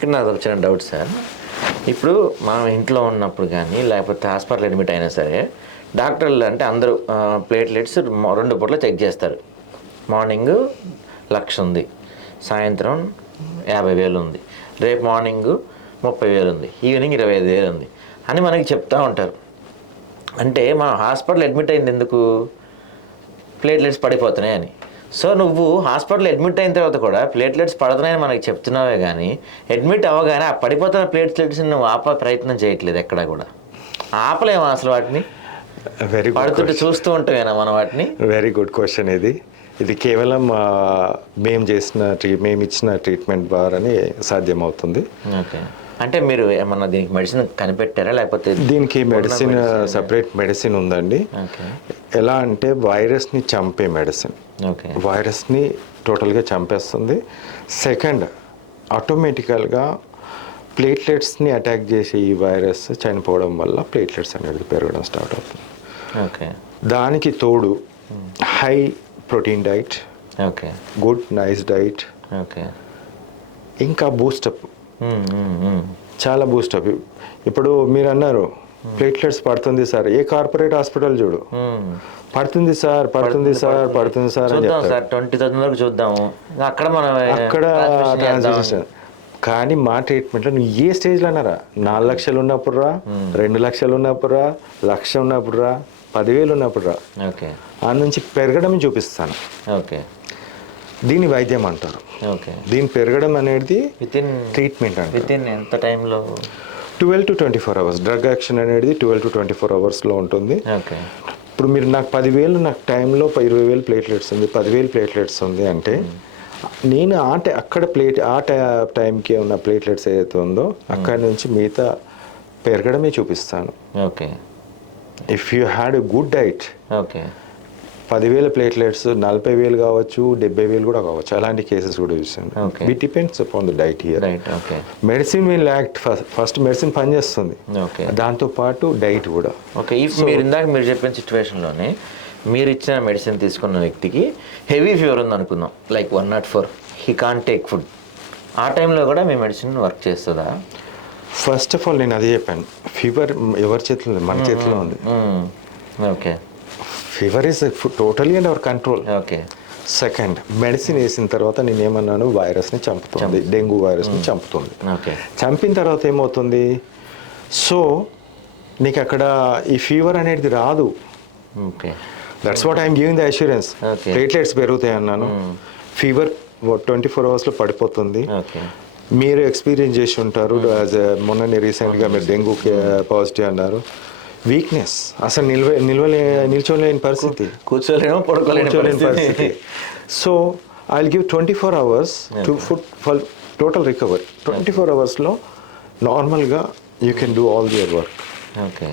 ఇక్కడ నాకు చిన్న డౌట్ సార్. ఇప్పుడు మనం ఇంట్లో ఉన్నప్పుడు కానీ లేకపోతే హాస్పిటల్ అడ్మిట్ అయినా సరే డాక్టర్లు అంటే అందరూ ప్లేట్లెట్స్ రెండు పూట్ల చెక్ చేస్తారు. మార్నింగ్ లక్ష ఉంది సాయంత్రం యాభై వేలు ఉంది రేపు మార్నింగ్ ముప్పై వేలు ఉంది ఈవినింగ్ ఇరవై ఐదు వేలు ఉంది అని మనకి చెప్తా ఉంటారు. అంటే మనం హాస్పిటల్ అడ్మిట్ అయింది ఎందుకు? ప్లేట్లెట్స్ పడిపోతున్నాయి అని. సో నువ్వు హాస్పిటల్ అడ్మిట్ అయిన తర్వాత కూడా ప్లేట్లెట్స్ పడుతున్నాయని మనకి చెప్తున్నావే కానీ అడ్మిట్ అవ్వగానే ఆ పడిపోతున్న ప్లేట్లెట్స్ నువ్వు ఆప ప్రయత్నం చేయట్లేదు ఎక్కడా కూడా. ఆపలేము అసలు వాటిని? వెరీ గుడ్ పడుతుంటే చూస్తూ ఉంటామేనా మనం వాటిని? వెరీ గుడ్ క్వశ్చన్ ఇది. ఇది కేవలం మేము చేసిన ట్రీ మేము ఇచ్చిన ట్రీట్మెంట్ ద్వారానే సాధ్యమవుతుంది. ఓకే. అంటే మీరు ఏమన్నా దీనికి మెడిసిన్ కనిపెట్టారా? లేకపోతే దీనికి మెడిసిన్ సపరేట్ మెడిసిన్ ఉందండి. ఎలా అంటే వైరస్ని చంపే మెడిసిన్ ఓకే. వైరస్ని టోటల్గా చంపేస్తుంది. సెకండ్ ఆటోమేటికల్గా ప్లేట్లెట్స్ని అటాక్ చేసే ఈ వైరస్ చనిపోవడం వల్ల ప్లేట్లెట్స్ అనేది పెరగడం స్టార్ట్ అవుతుంది. ఓకే. దానికి తోడు high protein diet okay. Good nice diet okay. ఇంకా బూస్టప్ చాలా బూస్టప్ ఇప్పుడు మీరు అన్నారు ప్లేట్లెట్స్ పడుతుంది సార్. ఏ కార్పొరేట్ హాస్పిటల్ చూడు. పడుతుంది సార్ పడుతుంది సార్ పడుతుంది. సార్ అని చెప్తారు. ట్వంటీ థౌసండ్ వరకు చూద్దాము అక్కడ మనం అక్కడ కానీ మా ట్రీట్మెంట్లో నువ్వు ఏ స్టేజ్లో అన్నారా నాలుగు లక్షలు ఉన్నప్పుడు రా రెండు లక్షలు ఉన్నప్పుడు రా లక్ష ఉన్నప్పుడు రా పదివేలు ఉన్నప్పుడు రా. ఓకే. ఆ నుంచి పెరగడం చూపిస్తాను. ఓకే. దీన్ని వైద్యం అంటారు. ఓకే. దీని పెరగడం అనేది ట్రీట్మెంట్ ఎంత టైంలో? Twelve to twenty four hours. Drug action అనేది ట్వెల్వ్ టు ట్వంటీ ఫోర్ అవర్స్లో ఉంటుంది. ఓకే. ఇప్పుడు మీరు నాకు పదివేలు నాకు టైంలో ఇరవై వేలు ప్లేట్లెట్స్ ఉంది. పదివేలు ప్లేట్లెట్స్ ఉంది అంటే నేను ఆ టై అక్కడ ప్లేట్ ఆ టై టైంకి ఉన్న ప్లేట్లెట్స్ ఏదైతే ఉందో అక్కడ నుంచి మిగతా పెరగడమే చూపిస్తాను. Okay. If you had a good diet okay. పదివేల ప్లేట్లెట్స్ నలభై వేలు కావచ్చు డెబ్బై వేలు కూడా కావచ్చు. అలాంటి కేసెస్ కూడా చూసాను. It depends upon the diet here right okay medicine will act first medicine పనిచేస్తుంది. ఓకే దాంతో పాటు డైట్ కూడా. ఓకే ఇఫ్ మీరు ఇందాక మీరు చెప్పిన సిచ్యువేషన్లోనే మీరు ఇచ్చిన మెడిసిన్ తీసుకున్న వ్యక్తికి హెవీ ఫీవర్ ఉంది అనుకుందాం like one nought four he can take food ఆ టైంలో కూడా మీ మెడిసిన్ వర్క్ చేస్తుందా? ఫస్ట్ ఆఫ్ ఆల్ నేను అదే చెప్పాను. ఫీవర్ ఎవరి చేతిలో ఉంది? మన చేతిలో ఉంది. Okay fever is totally and our control. Okay. Second medicine వేసిన తర్వాత నేను ఏమన్నాను వైరస్ని చంపుతుంది డెంగ్యూ వైరస్ని చంపుతుంది. ఓకే. చంపిన తర్వాత ఏమవుతుంది? సో నీకు అక్కడ ఈ ఫీవర్ అనేది రాదు. Okay. That's what I'm giving the assurance. Platelets పెరుగుతాయి అన్నాను. ఫీవర్ ట్వంటీ ఫోర్ అవర్స్లో పడిపోతుంది. మీరు ఎక్స్పీరియన్స్ చేసి ఉంటారు యాజ్ మొన్న రీసెంట్గా మీరు డెంగ్యూ పాజిటివ్ అన్నారు. వీక్నెస్ అసలు నిల్వ నిల్వలే నిల్చోలేని పరిస్థితి. కూర్చోలేము పడుకోలేని పరిస్థితి. So I give twenty four hours to food for total recovery twenty four అవర్స్లో నార్మల్గా you can do all your work okay